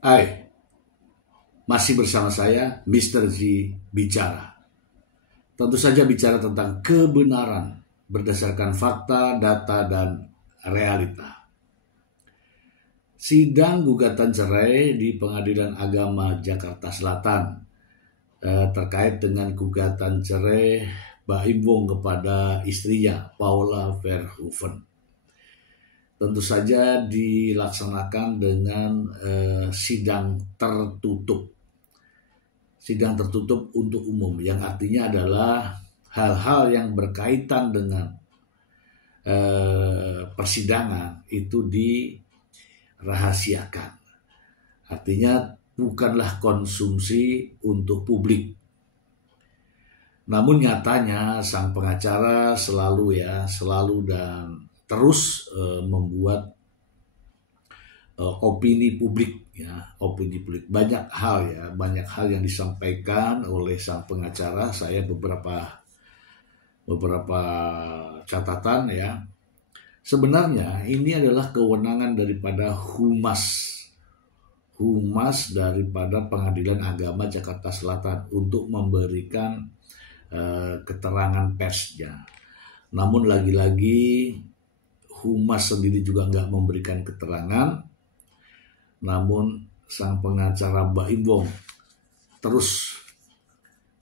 Hai, masih bersama saya, Mr. Z Bicara. Tentu saja bicara tentang kebenaran berdasarkan fakta, data, dan realita. Sidang gugatan cerai di Pengadilan Agama Jakarta Selatan terkait dengan gugatan cerai Baim Wong kepada istrinya, Paula Verhoeven. Tentu saja dilaksanakan dengan sidang tertutup. Sidang tertutup untuk umum, yang artinya adalah hal-hal yang berkaitan dengan persidangan itu dirahasiakan. Artinya bukanlah konsumsi untuk publik. Namun nyatanya sang pengacara selalu dan terus membuat opini publik, banyak hal yang disampaikan oleh sang pengacara. Saya beberapa catatan ya. Sebenarnya ini adalah kewenangan daripada humas daripada Pengadilan Agama Jakarta Selatan untuk memberikan keterangan persnya. Namun lagi-lagi humas sendiri juga nggak memberikan keterangan, namun sang pengacara Baim Wong terus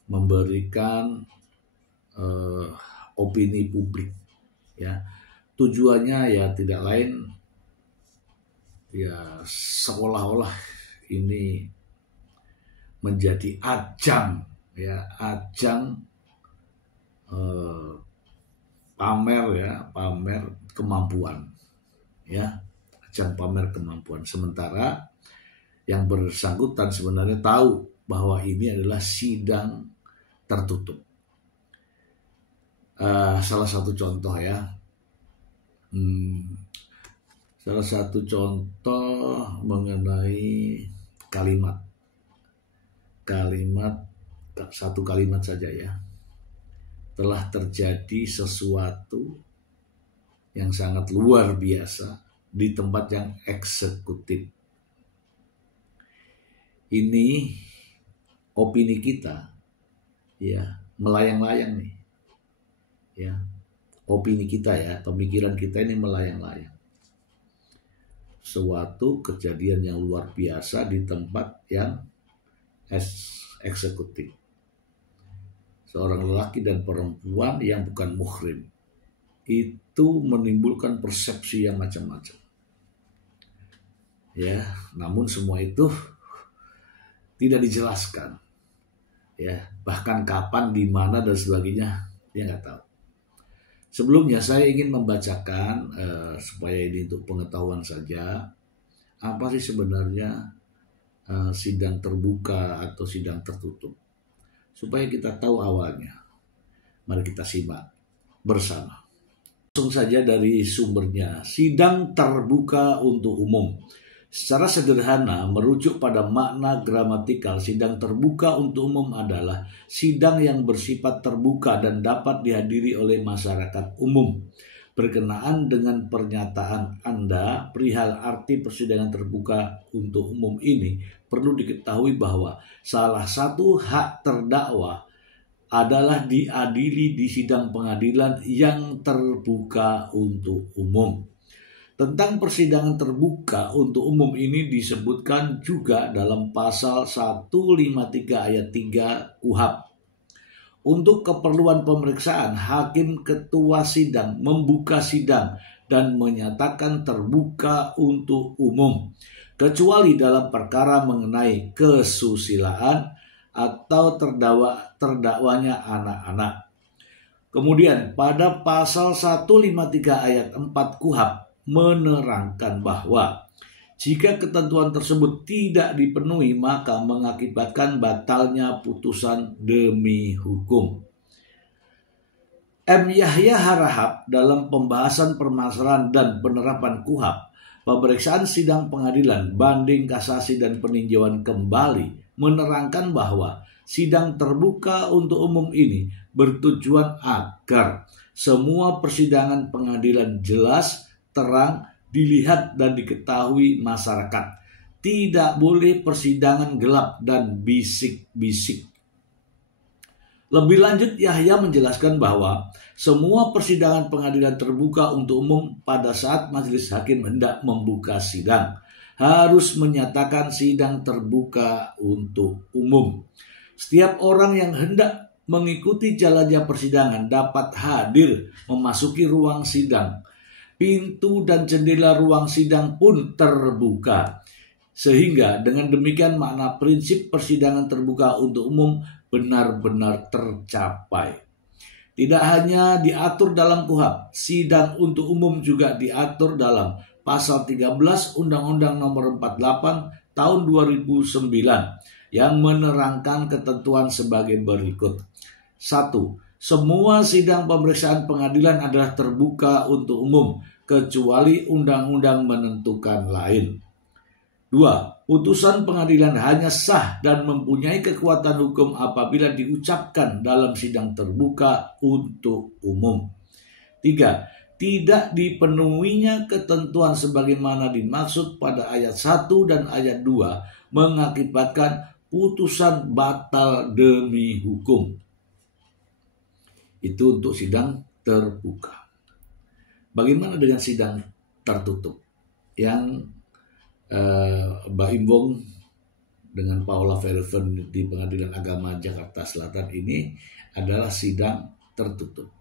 memberikan opini publik. Ya, tujuannya ya tidak lain ya seolah-olah ini menjadi ajang pamer kemampuan, ajang pamer kemampuan. Sementara yang bersangkutan sebenarnya tahu bahwa ini adalah sidang tertutup. Salah satu contoh mengenai satu kalimat saja ya. Telah terjadi sesuatu yang sangat luar biasa di tempat yang eksekutif. Ini opini kita melayang-layang nih. Ya. Opini kita pemikiran kita ini melayang-layang. Suatu kejadian yang luar biasa di tempat yang eksekutif. Seorang lelaki dan perempuan yang bukan muhrim itu menimbulkan persepsi yang macam-macam. Ya, namun semua itu tidak dijelaskan. Ya, bahkan kapan, di mana dan sebagainya dia nggak tahu. Sebelumnya saya ingin membacakan supaya ini untuk pengetahuan saja, apa sih sebenarnya sidang terbuka atau sidang tertutup, supaya kita tahu awalnya. Mari kita simak bersama. Langsung saja dari sumbernya. Sidang terbuka untuk umum. Secara sederhana, merujuk pada makna gramatikal, sidang terbuka untuk umum adalah sidang yang bersifat terbuka dan dapat dihadiri oleh masyarakat umum. Berkenaan dengan pernyataan Anda perihal arti persidangan terbuka untuk umum ini, perlu diketahui bahwa salah satu hak terdakwa adalah diadili di sidang pengadilan yang terbuka untuk umum. Tentang persidangan terbuka untuk umum ini disebutkan juga dalam pasal 153 ayat 3 KUHP. Untuk keperluan pemeriksaan, hakim ketua sidang membuka sidang dan menyatakan terbuka untuk umum, kecuali dalam perkara mengenai kesusilaan atau terdakwanya anak-anak. Kemudian pada pasal 153 ayat 4 KUHP menerangkan bahwa jika ketentuan tersebut tidak dipenuhi maka mengakibatkan batalnya putusan demi hukum. M. Yahya Harahap dalam pembahasan permasalahan dan penerapan KUHP, pemeriksaan sidang pengadilan, banding kasasi dan peninjauan kembali, menerangkan bahwa sidang terbuka untuk umum ini bertujuan agar semua persidangan pengadilan jelas, terang, dilihat dan diketahui masyarakat tidak boleh persidangan gelap dan bisik-bisik. Lebih lanjut, Yahya menjelaskan bahwa semua persidangan pengadilan terbuka untuk umum pada saat majelis hakim hendak membuka sidang harus menyatakan sidang terbuka untuk umum. Setiap orang yang hendak mengikuti jalannya persidangan dapat hadir memasuki ruang sidang. Pintu dan jendela ruang sidang pun terbuka. Sehingga dengan demikian makna prinsip persidangan terbuka untuk umum benar-benar tercapai. Tidak hanya diatur dalam KUHP, sidang untuk umum juga diatur dalam Pasal 13 Undang-Undang Nomor 48 Tahun 2009 yang menerangkan ketentuan sebagai berikut. 1. Semua sidang pemeriksaan pengadilan adalah terbuka untuk umum kecuali undang-undang menentukan lain. 2. Putusan pengadilan hanya sah dan mempunyai kekuatan hukum apabila diucapkan dalam sidang terbuka untuk umum. 3. Tidak dipenuhinya ketentuan sebagaimana dimaksud pada ayat 1 dan ayat 2 mengakibatkan putusan batal demi hukum. Itu untuk sidang terbuka. Bagaimana dengan sidang tertutup? Yang Mbak Imbong dengan Paula Verhoeven di Pengadilan Agama Jakarta Selatan ini adalah sidang tertutup.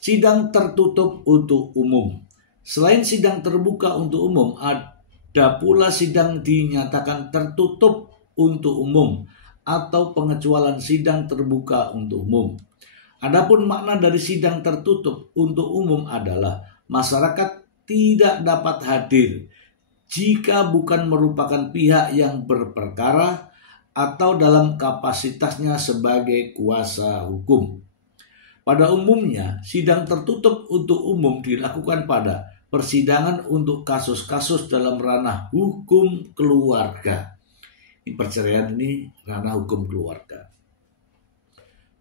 Sidang tertutup untuk umum. Selain sidang terbuka untuk umum, ada pula sidang dinyatakan tertutup untuk umum atau pengecualian sidang terbuka untuk umum. Adapun makna dari sidang tertutup untuk umum adalah masyarakat tidak dapat hadir jika bukan merupakan pihak yang berperkara atau dalam kapasitasnya sebagai kuasa hukum. Pada umumnya, sidang tertutup untuk umum dilakukan pada persidangan untuk kasus-kasus dalam ranah hukum keluarga. Perceraian ini ranah hukum keluarga.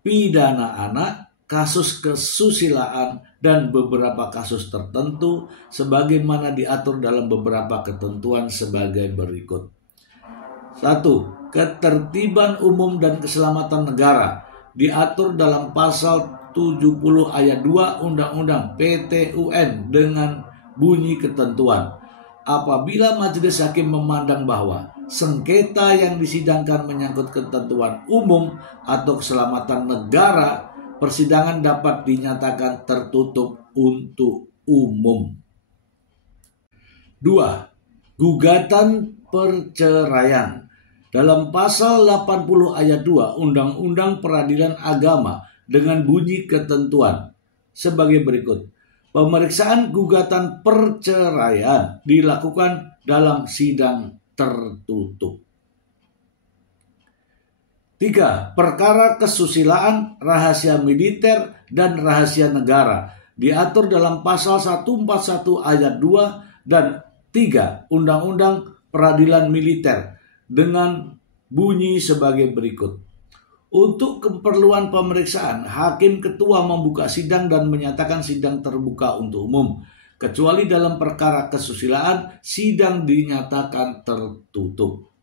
Pidana anak, kasus kesusilaan, dan beberapa kasus tertentu sebagaimana diatur dalam beberapa ketentuan sebagai berikut. 1. Ketertiban umum dan keselamatan negara diatur dalam pasal 70 ayat 2 Undang-Undang PTUN dengan bunyi ketentuan. Apabila majelis hakim memandang bahwa sengketa yang disidangkan menyangkut ketentuan umum atau keselamatan negara, persidangan dapat dinyatakan tertutup untuk umum. 2. Gugatan perceraian. Dalam pasal 80 ayat 2 Undang-Undang Peradilan Agama dengan bunyi ketentuan sebagai berikut. Pemeriksaan gugatan perceraian dilakukan dalam sidang tertutup. 3. Perkara kesusilaan, rahasia militer, dan rahasia negara diatur dalam pasal 141 ayat 2 dan 3 Undang-Undang Peradilan Militer dengan bunyi sebagai berikut. Untuk keperluan pemeriksaan, hakim ketua membuka sidang dan menyatakan sidang terbuka untuk umum. Kecuali dalam perkara kesusilaan, sidang dinyatakan tertutup.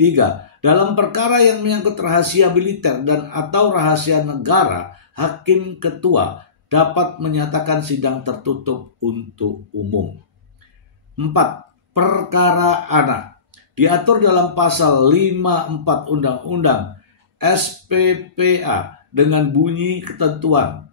3. Dalam perkara yang menyangkut rahasia militer dan atau rahasia negara, hakim ketua dapat menyatakan sidang tertutup untuk umum. 4. Perkara anak diatur dalam pasal 54 Undang-Undang SPPA dengan bunyi ketentuan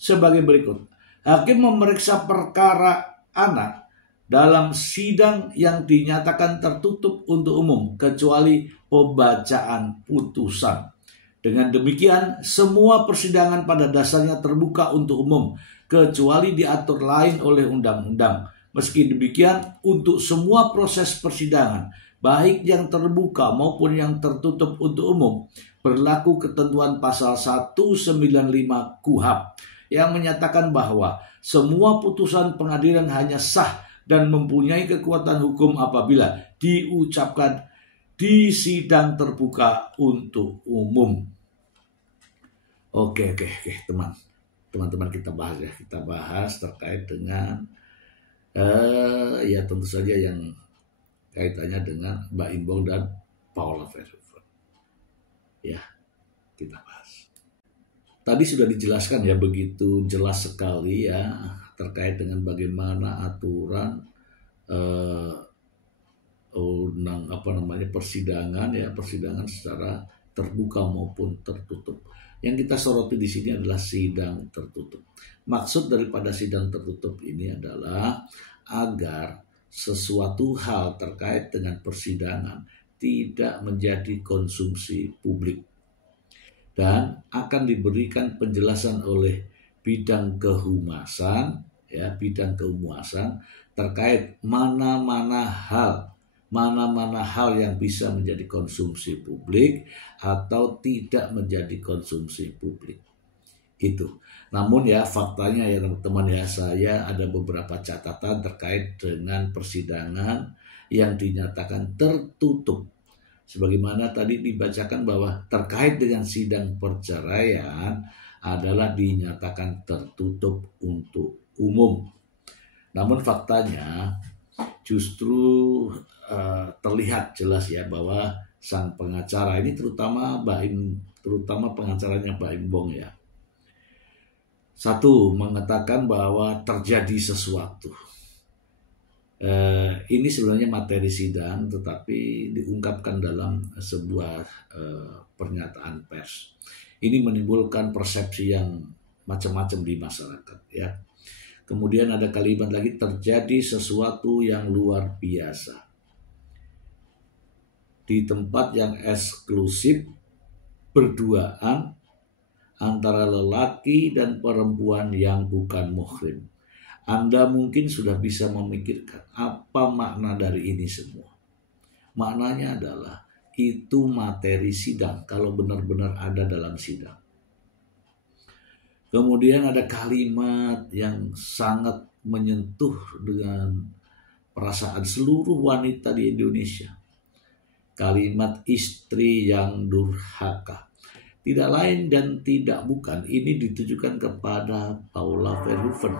sebagai berikut. Hakim memeriksa perkara anak dalam sidang yang dinyatakan tertutup untuk umum kecuali pembacaan putusan. Dengan demikian, semua persidangan pada dasarnya terbuka untuk umum kecuali diatur lain oleh undang-undang. Meski demikian, untuk semua proses persidangan, baik yang terbuka maupun yang tertutup untuk umum, berlaku ketentuan pasal 195 KUHP yang menyatakan bahwa semua putusan pengadilan hanya sah dan mempunyai kekuatan hukum apabila diucapkan di sidang terbuka untuk umum. Oke, teman-teman kita bahas terkait dengan ya tentu saja yang kaitannya dengan Mbak Imbong dan Paula Verhoeven. Ya, kita bahas. Tadi sudah dijelaskan ya, begitu jelas sekali ya terkait dengan bagaimana aturan persidangan secara terbuka maupun tertutup. Yang kita soroti di sini adalah sidang tertutup. Maksud daripada sidang tertutup ini adalah agar sesuatu hal terkait dengan persidangan tidak menjadi konsumsi publik dan akan diberikan penjelasan oleh bidang kehumasan terkait mana-mana hal yang bisa menjadi konsumsi publik atau tidak menjadi konsumsi publik. Itu. Namun ya faktanya ya teman-teman ya, saya ada beberapa catatan terkait dengan persidangan yang dinyatakan tertutup. Sebagaimana tadi dibacakan bahwa terkait dengan sidang perceraian adalah dinyatakan tertutup untuk umum. Namun faktanya justru terlihat jelas ya bahwa sang pengacara ini terutama pengacaranya Mbak Imbong ya. Satu, mengatakan bahwa terjadi sesuatu. Ini sebenarnya materi sidang tetapi diungkapkan dalam sebuah pernyataan pers. Ini menimbulkan persepsi yang macam-macam di masyarakat ya. Kemudian ada kalimat lagi, terjadi sesuatu yang luar biasa di tempat yang eksklusif berduaan antara lelaki dan perempuan yang bukan muhrim. Anda mungkin sudah bisa memikirkan apa makna dari ini semua. Maknanya adalah itu materi sidang kalau benar-benar ada dalam sidang. Kemudian ada kalimat yang sangat menyentuh dengan perasaan seluruh wanita di Indonesia. Kalimat istri yang durhaka. Tidak lain dan tidak bukan, ini ditujukan kepada Paula Verhoeven.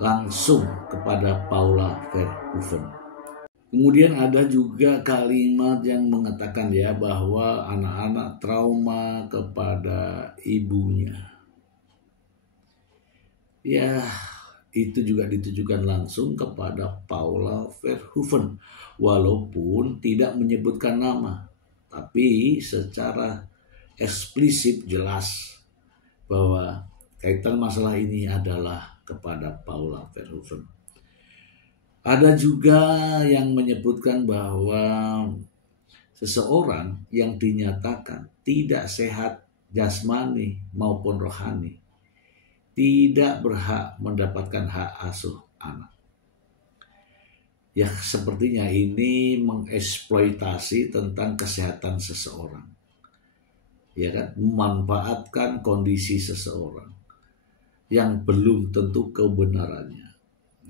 Langsung kepada Paula Verhoeven. Kemudian ada juga kalimat yang mengatakan ya bahwa anak-anak trauma kepada ibunya. Ya, itu juga ditujukan langsung kepada Paula Verhoeven. Walaupun tidak menyebutkan nama, tapi secara eksplisit jelas bahwa kaitan masalah ini adalah kepada Paula Verhoeven. Ada juga yang menyebutkan bahwa seseorang yang dinyatakan tidak sehat jasmani maupun rohani tidak berhak mendapatkan hak asuh anak. Ya, sepertinya ini mengeksploitasi tentang kesehatan seseorang. Ya kan, memanfaatkan kondisi seseorang yang belum tentu kebenarannya.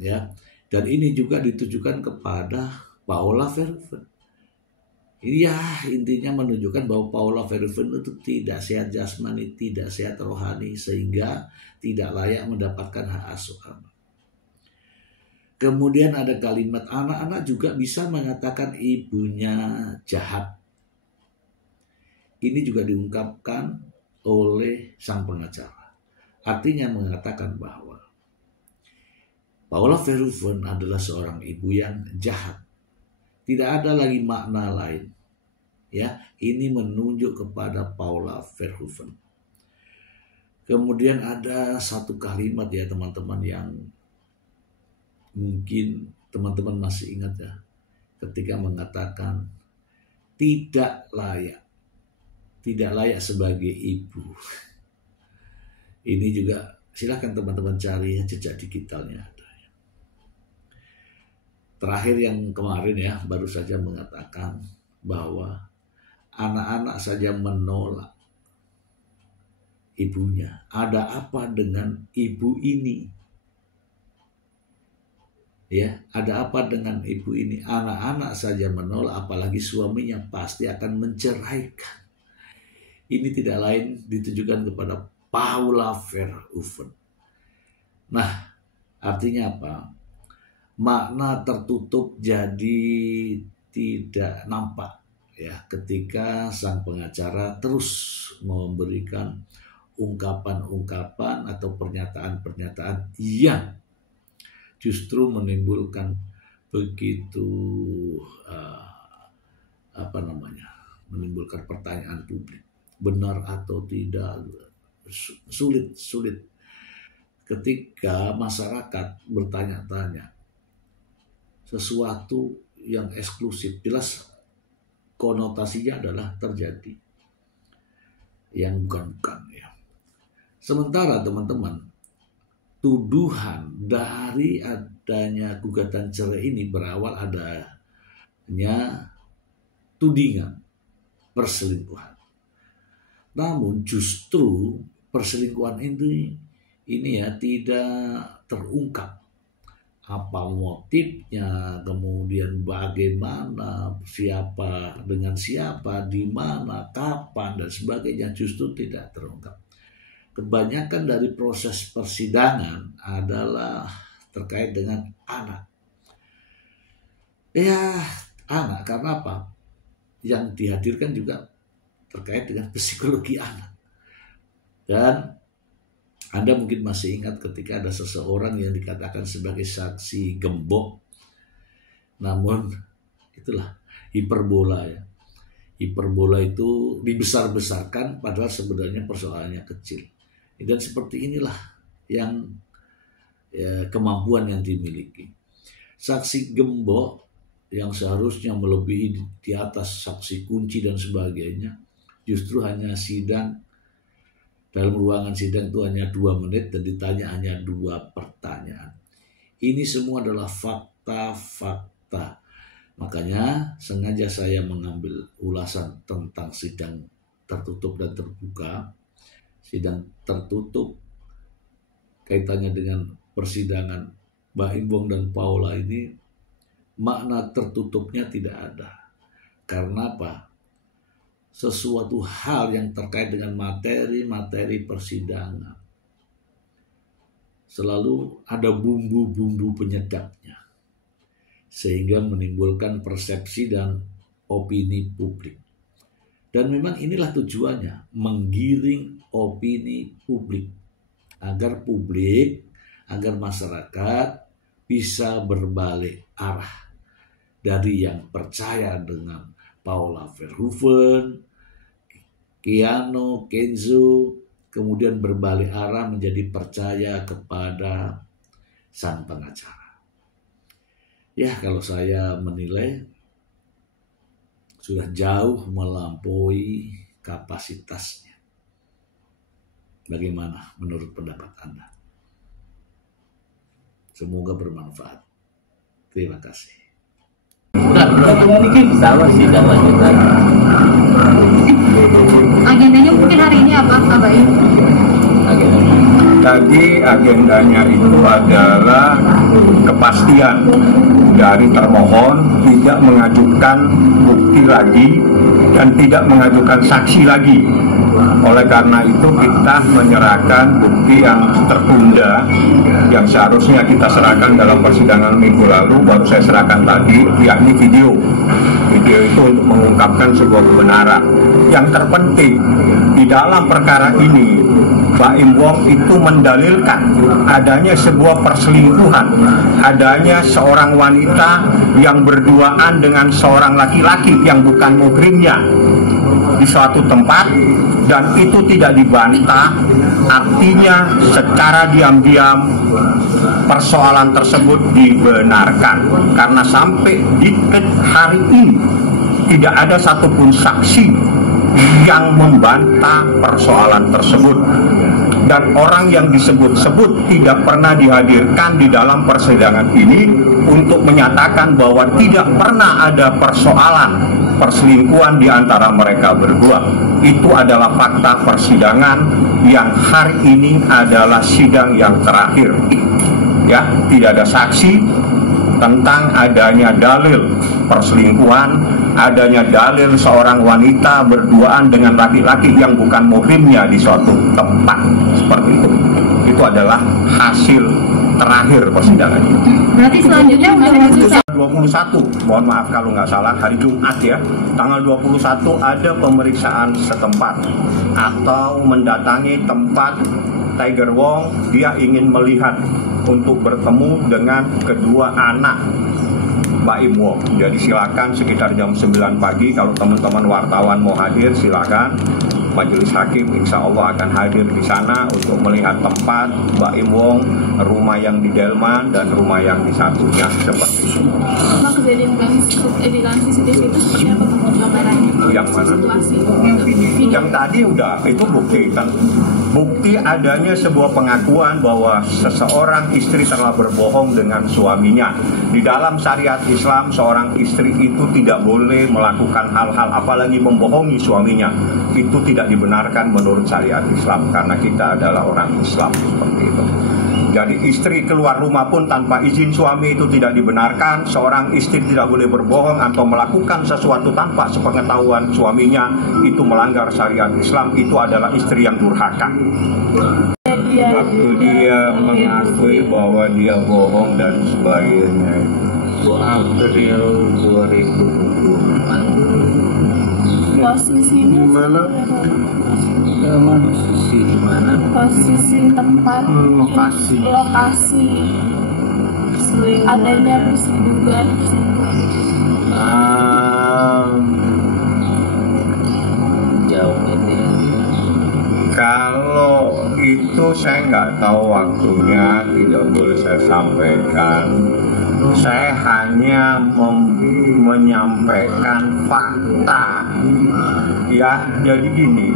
Ya. Dan ini juga ditujukan kepada Paula Verhoeven. Ya, intinya menunjukkan bahwa Paula Verhoeven itu tidak sehat jasmani, tidak sehat rohani, sehingga tidak layak mendapatkan hak asuh anak. Kemudian ada kalimat, anak-anak juga bisa mengatakan ibunya jahat. Ini juga diungkapkan oleh sang pengacara. Artinya mengatakan bahwa Paula Verhoeven adalah seorang ibu yang jahat. Tidak ada lagi makna lain. Ya, ini menunjuk kepada Paula Verhoeven. Kemudian ada satu kalimat ya teman-teman yang mungkin teman-teman masih ingat ya, ketika mengatakan tidak layak sebagai ibu. Ini juga silahkan teman-teman cari jejak digitalnya. Terakhir yang kemarin ya baru saja mengatakan bahwa anak-anak saja menolak ibunya. Ada apa dengan ibu ini? Ya, ada apa dengan ibu ini? Anak-anak saja menolak, apalagi suaminya pasti akan menceraikan. Ini tidak lain ditujukan kepada Paula Verhoeven. Nah, artinya apa? makna tertutup jadi tidak nampak ya ketika sang pengacara terus memberikan ungkapan-ungkapan atau pernyataan-pernyataan yang justru menimbulkan begitu menimbulkan pertanyaan publik, benar atau tidak, sulit ketika masyarakat bertanya-tanya sesuatu yang eksklusif, jelas konotasinya adalah terjadi yang bukan-bukan ya. Sementara teman-teman, tuduhan dari adanya gugatan cerai ini berawal adanya tudingan perselingkuhan. Namun justru perselingkuhan ini ya tidak terungkap apa motifnya, kemudian bagaimana, siapa dengan siapa, di mana, kapan dan sebagainya, justru tidak terungkap. Kebanyakan dari proses persidangan adalah terkait dengan anak. Ya, anak karena apa? Yang dihadirkan juga terkait dengan psikologi anak. Dan Anda mungkin masih ingat ketika ada seseorang yang dikatakan sebagai saksi gembok. Namun itulah hiperbola ya. Hiperbola itu dibesar-besarkan padahal sebenarnya persoalannya kecil. Dan seperti inilah yang kemampuan yang dimiliki. Saksi gembok yang seharusnya melebihi di atas saksi kunci dan sebagainya, justru hanya sidang, dalam ruangan sidang itu hanya 2 menit dan ditanya hanya 2 pertanyaan. Ini semua adalah fakta-fakta. Makanya sengaja saya mengambil ulasan tentang sidang tertutup dan terbuka. Sidang tertutup kaitannya dengan persidangan Mbak Imbong dan Paula ini, makna tertutupnya tidak ada. Karena apa? Sesuatu hal yang terkait dengan materi persidangan selalu ada bumbu-bumbu penyedapnya, sehingga menimbulkan persepsi dan opini publik. Dan memang inilah tujuannya, menggiring opini publik agar masyarakat bisa berbalik arah dari yang percaya dengan Paula Verhoeven, Keanu, Kenzo, kemudian berbalik arah menjadi percaya kepada sang pengacara. Ya, kalau saya menilai sudah jauh melampaui kapasitasnya. Bagaimana menurut pendapat Anda? Semoga bermanfaat. Terima kasih. Agendanya mungkin hari ini apa, Pak Baim? Tadi agendanya itu adalah kepastian dari termohon tidak mengajukan bukti lagi dan tidak mengajukan saksi lagi. Oleh karena itu kita menyerahkan bukti yang tertunda yang seharusnya kita serahkan dalam persidangan minggu lalu, baru saya serahkan tadi, yakni video. Video itu untuk mengungkapkan sebuah kebenaran. Yang terpenting di dalam perkara ini, Mbak Imbong itu mendalilkan adanya sebuah perselingkuhan, adanya seorang wanita yang berduaan dengan seorang laki-laki yang bukan muhrimnya di suatu tempat, dan itu tidak dibantah. Artinya secara diam-diam persoalan tersebut dibenarkan, karena sampai di hari ini tidak ada satupun saksi yang membantah persoalan tersebut. Dan orang yang disebut-sebut tidak pernah dihadirkan di dalam persidangan ini untuk menyatakan bahwa tidak pernah ada persoalan perselingkuhan di antara mereka berdua. Itu adalah fakta persidangan yang hari ini adalah sidang yang terakhir. Ya, tidak ada saksi, tentang adanya dalil perselingkuhan, adanya dalil seorang wanita berduaan dengan laki-laki yang bukan muhrimnya di suatu tempat seperti itu. Itu adalah hasil terakhir persidangan ini. Berarti selanjutnya udah masuk 21, mohon maaf kalau nggak salah, hari Jumat ya, tanggal 21 ada pemeriksaan setempat atau mendatangi tempat Tiger Wong. Dia ingin melihat untuk bertemu dengan kedua anak Baim Wong. Jadi silakan sekitar jam 9 pagi kalau teman-teman wartawan mau hadir, silakan. Majelis Hakim insya Allah akan hadir di sana untuk melihat tempat Baim Wong, rumah yang di Delman dan rumah yang di satunya seperti itu. Apa kejadian di CCTV itu seperti apa gambarannya? Yang mana? Yang tadi udah itu bukti kan. Bukti adanya sebuah pengakuan bahwa seseorang istri telah berbohong dengan suaminya. Di dalam syariat Islam, seorang istri itu tidak boleh melakukan hal-hal apalagi membohongi suaminya. Itu tidak dibenarkan menurut syariat Islam karena kita adalah orang Islam seperti itu. Jadi istri keluar rumah pun tanpa izin suami itu tidak dibenarkan. Seorang istri tidak boleh berbohong atau melakukan sesuatu tanpa sepengetahuan suaminya. Itu melanggar syariat Islam. Itu adalah istri yang durhaka. Waktu dia mengakui bahwa dia bohong dan sebagainya, itu April 2024. Posisinya Gimana? Posisi di mana? posisi tempat Lokasi. adanya dugaan Jauh ini. Kalau itu saya nggak tahu waktunya, tidak boleh saya sampaikan. Saya hanya menyampaikan fakta. Ya, jadi gini,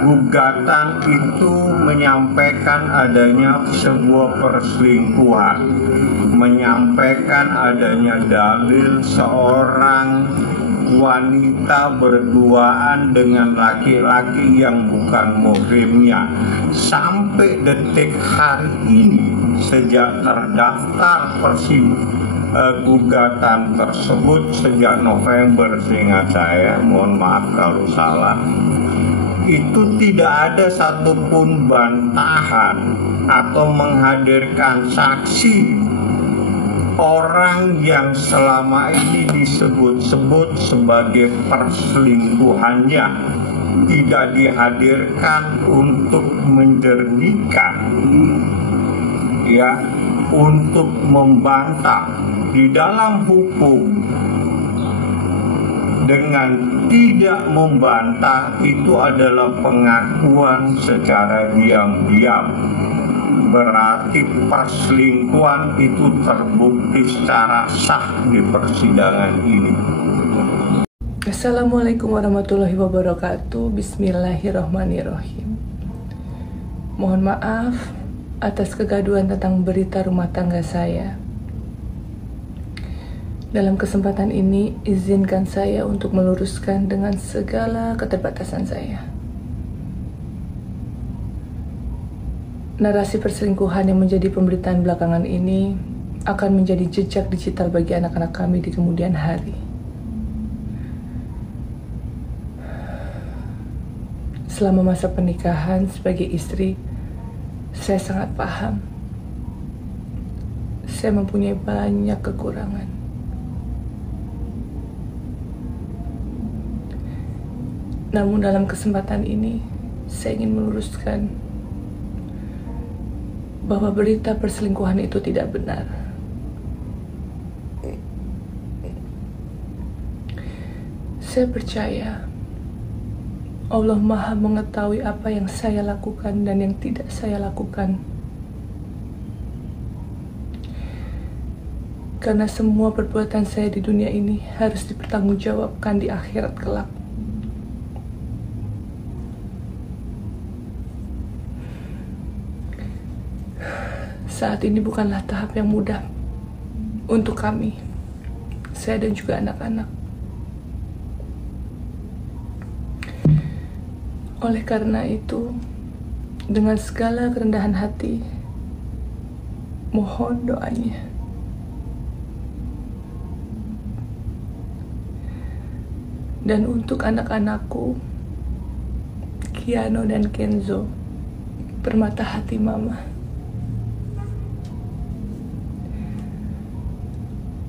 gugatan itu menyampaikan adanya sebuah perselingkuhan, menyampaikan adanya dalil seorang wanita berduaan dengan laki-laki yang bukan muhrimnya. Sampai detik hari ini, sejak terdaftar gugatan tersebut sejak November, seingat saya, mohon maaf kalau salah, itu tidak ada satupun bantahan atau menghadirkan saksi orang yang selama ini disebut-sebut sebagai perselingkuhannya, tidak dihadirkan untuk menjernihkan, ya, untuk membantah. Di dalam hukum, dengan tidak membantah itu adalah pengakuan secara diam-diam. Berarti perselingkuhan itu terbukti secara sah di persidangan ini. Assalamualaikum warahmatullahi wabarakatuh. Bismillahirrahmanirrahim. Mohon maaf atas kegaduhan tentang berita rumah tangga saya. Dalam kesempatan ini, izinkan saya untuk meluruskan dengan segala keterbatasan saya. Narasi perselingkuhan yang menjadi pemberitaan belakangan ini akan menjadi jejak digital bagi anak-anak kami di kemudian hari. Selama masa pernikahan sebagai istri, saya sangat paham. Saya mempunyai banyak kekurangan. Namun dalam kesempatan ini, saya ingin meluruskan bahwa berita perselingkuhan itu tidak benar. Saya percaya Allah Maha mengetahui apa yang saya lakukan dan yang tidak saya lakukan. Karena semua perbuatan saya di dunia ini harus dipertanggungjawabkan di akhirat kelak. Saat ini bukanlah tahap yang mudah untuk kami, saya dan juga anak-anak. Oleh karena itu, dengan segala kerendahan hati, mohon doanya. Dan untuk anak-anakku, Kiano dan Kenzo, permata hati Mama.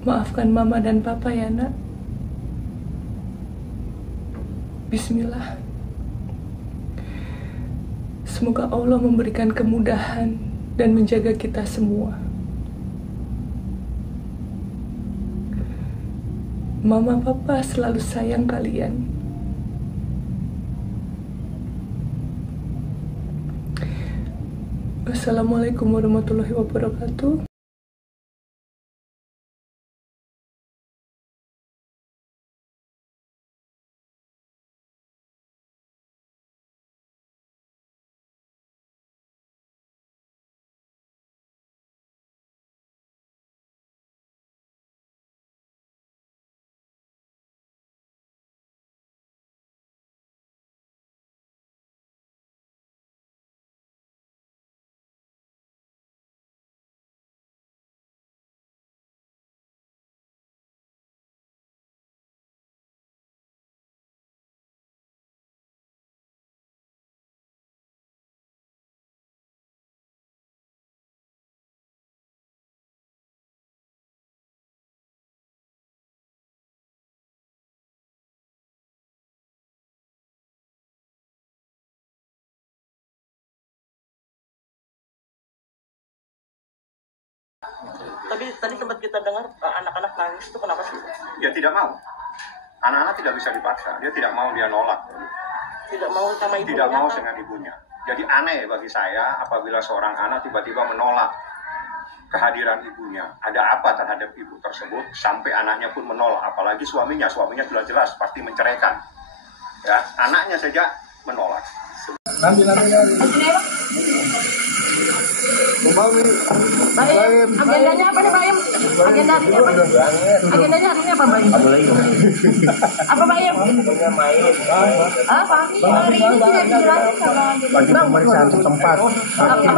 Maafkan Mama dan Papa ya, Nak. Bismillah. Semoga Allah memberikan kemudahan dan menjaga kita semua. Mama Papa selalu sayang kalian. Wassalamualaikum warahmatullahi wabarakatuh. Tapi tadi sempat kita dengar anak-anak nangis itu kenapa sih? Ya tidak mau. Anak-anak tidak bisa dipaksa. Dia tidak mau, dia nolak. Tidak mau sama ibunya? Tidak mau dengan ibunya. Jadi aneh bagi saya apabila seorang anak tiba-tiba menolak kehadiran ibunya. Ada apa terhadap ibu tersebut sampai anaknya pun menolak. Apalagi suaminya. Suaminya sudah jelas pasti menceraikan. Ya, anaknya saja menolak. Baik, agendanya apa nih Pak Im? Agenda hari ini apa? Agendanya hari ini apa Pak Im? Apa Pak Im? Apa? Hari ini tidak dijelaskan. Bagi pemeriksaan setempat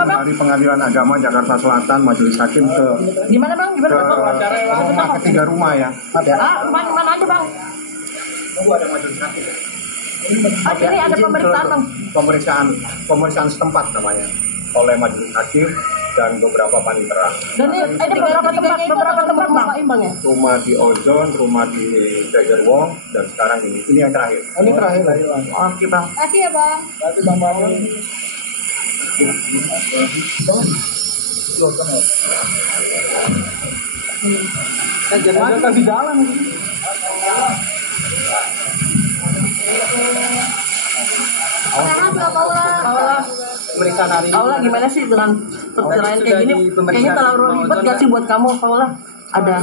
dari Pengadilan Agama Jakarta Selatan, Majelis Hakim ke Di mana Bang? Gimana Bang? rumah ketiga rumah ya. Rumah mana aja Bang? Tunggu ada Majelis Hakim. Ini ada pemeriksaan Bang. Pemeriksaan setempat namanya oleh Majelis Hakim dan beberapa panitera. Dan ini beberapa tempat Bang ya? Rumah di Ozon, rumah di Dagerwong, dan sekarang ini yang terakhir. Ini terakhir lagi Bang. Oke Bang. Kasih ya Bang. Kasih Bang Bang. Jangan di dalam. Pemeriksaan hari ini. Paula gimana sih dengan perceraian kayak gini? Kayaknya terlalu ribet gak sih buat kamu Paula? Ada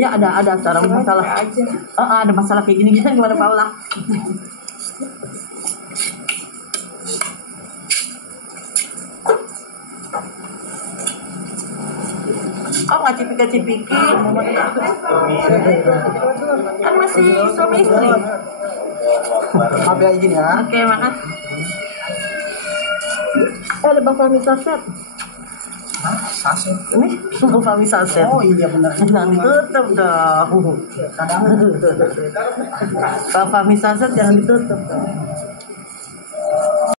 ya ada cara masalah aja. Ada masalah kayak gini gimana Paula? Oh nggak cipika-cipiki kan masih suami istri. Maaf ya izin ya. Oke makasih. Ada Bang Fahmi Saset. Saset. Ini Bang Fahmi Saset. Oh iya benar. Jangan ditutup dong. Bang Fahmi Saset jangan ditutup dong.